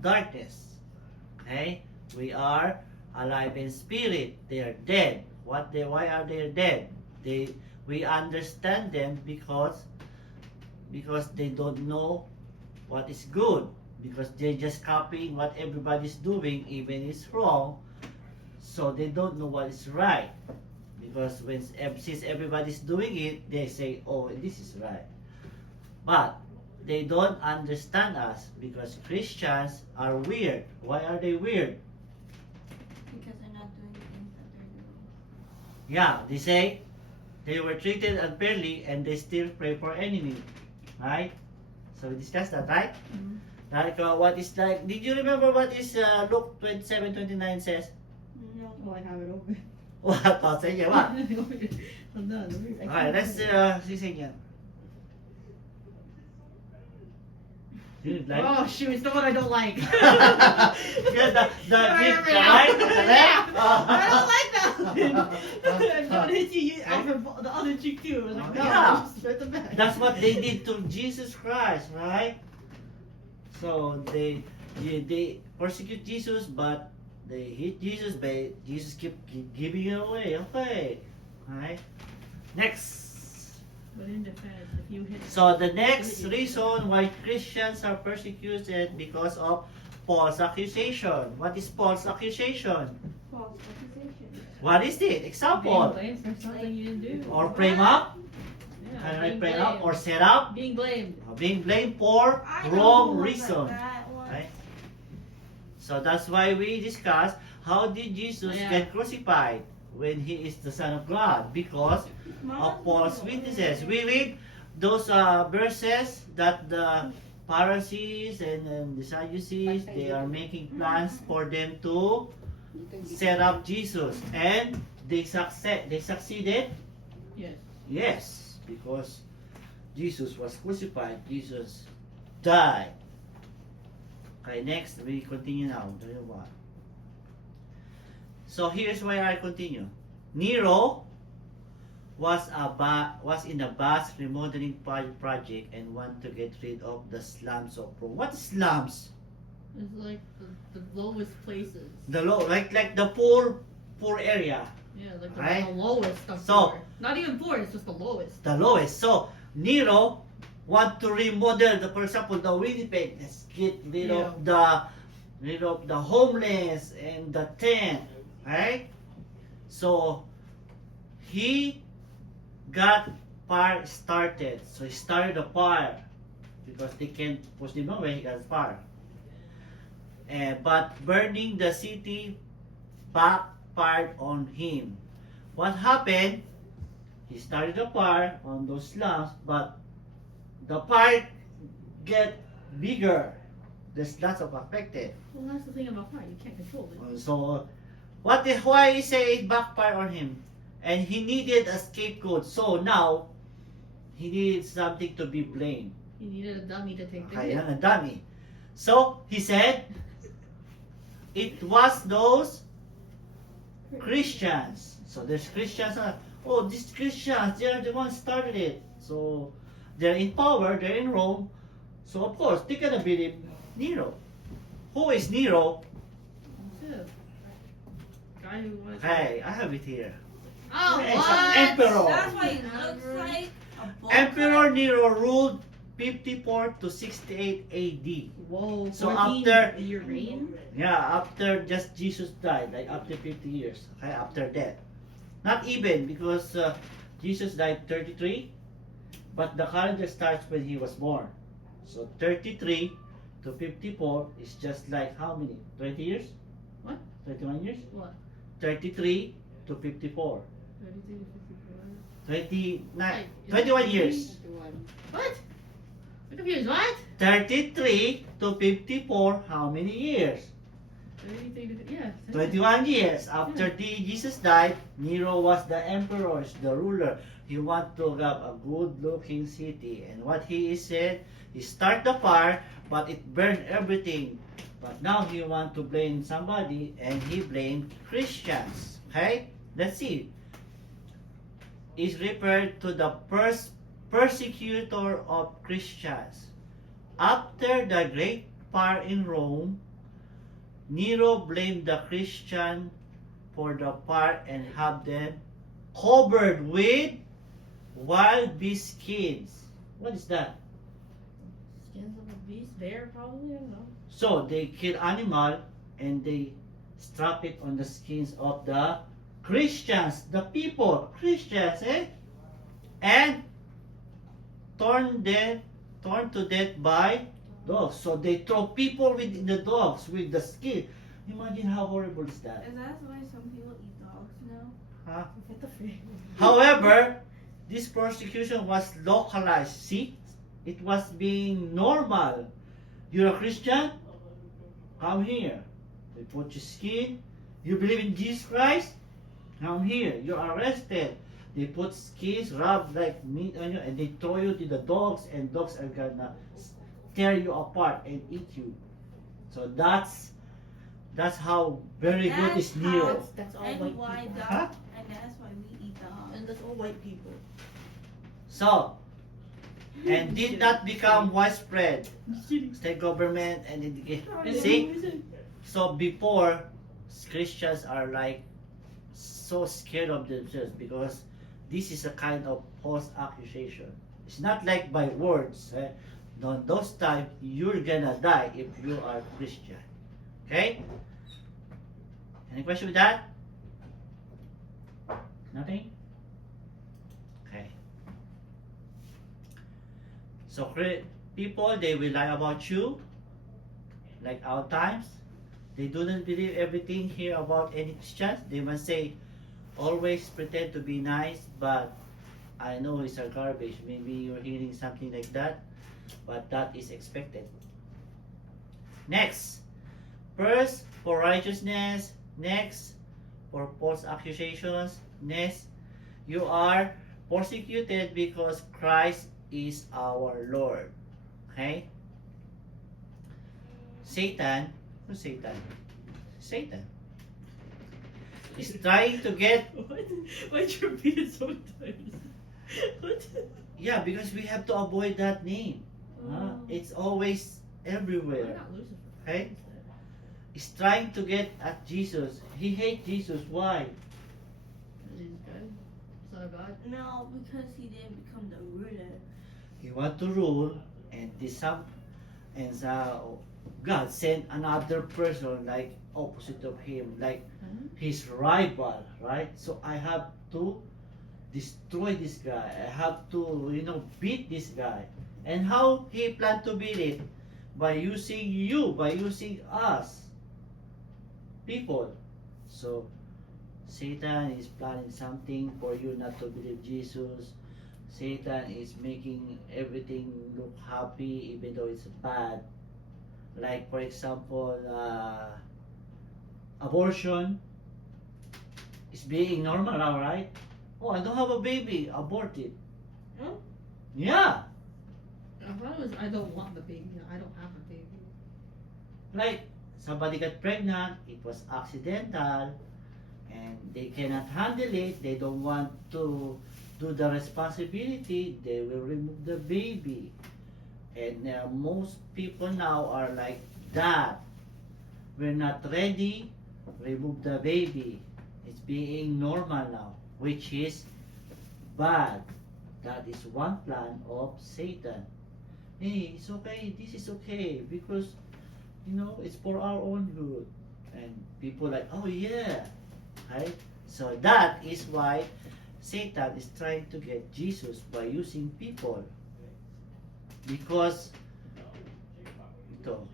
darkness. Okay? We are alive in spirit. They are dead. Why are they dead? We understand them because they don't know what is good, because they're just copying what everybody's doing, even it's wrong. So they don't know what is right, because since everybody's doing it, they say, oh, this is right. But they don't understand us, because Christians are weird. Why are they weird? Because they're not doing the things that they're doing. Yeah, they say they were treated unfairly and they still pray for enemy. Right? So we discussed that, right? Mm-hmm. Like what is like, did you remember what is Luke 27:29 says? No. Oh, I have it open. What? Oh, say what? I'm done. Okay, let's see again. Like? Oh shoot, it's the one I don't like. Yeah, the right, the left. I don't like that one. I'm gonna hit you over the other cheek too. I was like, no, Yeah. just right the back. That's what they did to Jesus Christ, right? So they persecute Jesus, but they hit Jesus, but Jesus keep giving it away. Okay, right? Next. But in defense, if you hit. So the next reason why Christians are persecuted because of false accusation. What is false accusation? False accusation. What is it? Example. Being blamed for something you didn't do. Or frame up. Yeah, Can I being frame up blamed. or set up? Being blamed. Or being blamed for I know wrong who was reason. like that one. Right? So that's why we discuss how did Jesus Yeah. get crucified when he is the Son of God? Because of false witnesses. We read those verses that the Pharisees and the Sadducees, they are making plans for them to set up Jesus, and they succeeded. Yes. Yes, because Jesus was crucified, Jesus died. Okay, next we continue now. So here's where I continue. Nero was in a vast remodeling project and want to get rid of the slums of Rome. What slums? It's like the lowest places. The low, like the poor area, Yeah, like Right? the lowest of So- poor. Not even poor, it's just the lowest. the lowest. So Nero want to remodel the, for example, the Winnipeg. Let's get rid of the homeless and the tent, right? So he got fire started. So he started a fire because they can't push him away. He got fire. But burning the city backfired on him. What happened? He started a fire on those slums, but the fire get bigger. There's lots of affected. Well, that's the thing about fire, you can't control it. So, why he say it backfired on him? And he needed a scapegoat. So now, he needed something to be blamed. He needed a dummy to take the Kaya hit. nga dummy. So, he said, it was those Christians. So there's Christians. Oh, these Christians, they are the ones started it. So they're in power, they're in Rome. So of course, they're gonna believe Nero. Who is Nero? Yeah. Guy who was. Hey, I have it here. Oh, Hey, what? some emperor. That's why it looks like a bowl Emperor Nero ruled 54 to 68 AD. Whoa, 14 So after- year reign? Yeah, after just Jesus died, like after 50 years, okay, after death. Not even, because Jesus died 33, but the calendar starts when he was born. So 33 to 54 is just like how many? 20 years? What? 21 years? What? 33 to 54. 32 to 54. 29, Wait, 21 years. What? I'm confused, what? 33 to 54, how many years? 33 to, yeah. 21 years after Jesus died, Nero was the emperor, the ruler. He wanted to have a good-looking city, and what he said, he started the fire, but it burned everything. But now he wants to blame somebody, and he blamed Christians. Okay, let's see. Is referred to the first persecutor of Christians. After the great fire in Rome, Nero blamed the Christian for the part and have them covered with wild beast skins. What is that? Skins of a beast, bear probably, I don't know. So they kill animal and they strap it on the skins of the Christians, the people, Christians, eh? And torn to death by dogs. So they throw people with the dogs with the skin. Imagine how horrible is that? Is that why some people eat dogs now? Huh? What the frick? However, this persecution was localized. See, it was being normal. You're a Christian? Come here. They put your skin. You believe in Jesus Christ? Come here. You're arrested. They put skins, rub like meat on you, and they throw you to the dogs, and dogs are gonna tear you apart and eat you. So that's how very good That's is Nero. That's all And white why people. Huh? dog? And that's why we eat dogs. And that's all white people. So, and did not become widespread. Just kidding. State government and education. And See? So before, Christians are like so scared of themselves because this is a kind of false accusation. It's not like by words. Eh? On those times, you're gonna die if you are Christian. Okay? Any question with that? Nothing? Okay. So people, they will lie about you, like our times. They do not believe everything here about any Christians. They must say, always pretend to be nice, but I know it's a garbage. Maybe you're hearing something like that, but that is expected. Next, first for righteousness. Next, for false accusations. Next, you are persecuted because Christ is our Lord. Okay? Satan, who's Satan? Satan is trying to get, Why'd you repeat it so many times? What? yeah, because we have to avoid that name. It's always Why everywhere. not Lucifer? Okay? He's trying to get at Jesus. He hates Jesus. Why? He's good. Son of God. No, because he didn't become the ruler. He want to rule, and God sent another person like opposite of him, like his rival, right? So I have to destroy this guy. I have to, beat this guy. And how he planned to beat it? By using you, by using us, people. So Satan is planning something for you not to believe Jesus. Satan is making everything look happy even though it's bad. Like for example, abortion is being normal now, right? Oh, I don't have a baby, abort it. Oh? Yeah, I thought it was I don't want the baby. I don't have a baby. like somebody got pregnant, it was accidental, and they cannot handle it. They don't want to do the responsibility. They will remove the baby. And most people now are like that. We're not ready, remove the baby. It's being normal now, which is bad. That is one plan of Satan. Hey, it's okay, this is okay, because it's for our own good. And people like, oh yeah, right? So that is why Satan is trying to get Jesus by using people. Because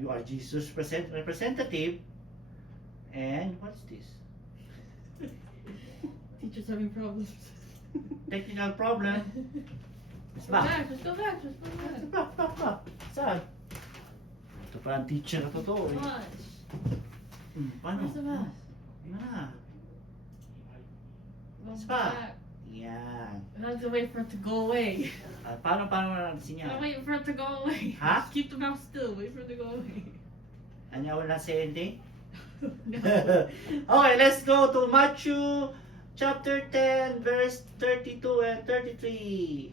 you are Jesus' representative, and what's this? Teacher's having problems. Technical problem. It's Go back. back, let's go back, let's go back. Back. Saan? Ito pa ang teacher na totoo. Eh. Gosh. Paano? Where's the bus? Na. Go Spa. back. Yan. I have to wait for it to go away. Paano natin I'm siya? waiting for it to go away. Huh? Just keep the mouse still, wait for it to go away. And I will not say anything? No. Okay, let's go to Matthew chapter 10, verse 32 and 33.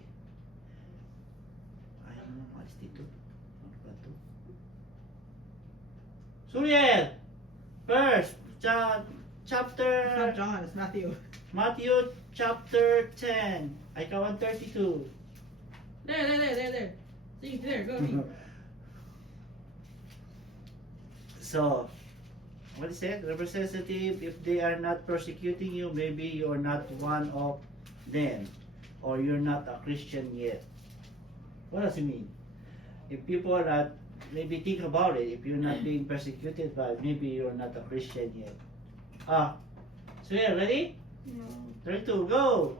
Ay, ano malis dito? Ano ba to? Suriel! John It's chapter not John, it's Matthew. Matthew chapter 10. I count on 32. There. See, there, go read. So, what is it? Representative, if they are not persecuting you, maybe you're not one of them. Or you're not a Christian yet. What does it mean? If people are not, maybe think about it. If you're not being persecuted, but maybe you're not a Christian yet. So yeah, ready? No. 32, go!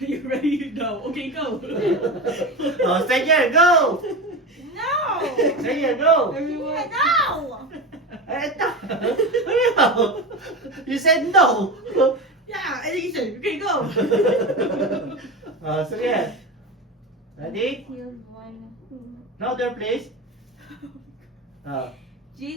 You ready? No. Okay, go. Stay here, go! No! Stay here, go! Everyone. No! No! You said no! Yeah, and he said, okay, go. So yeah. Ready? Here's one. Louder, please.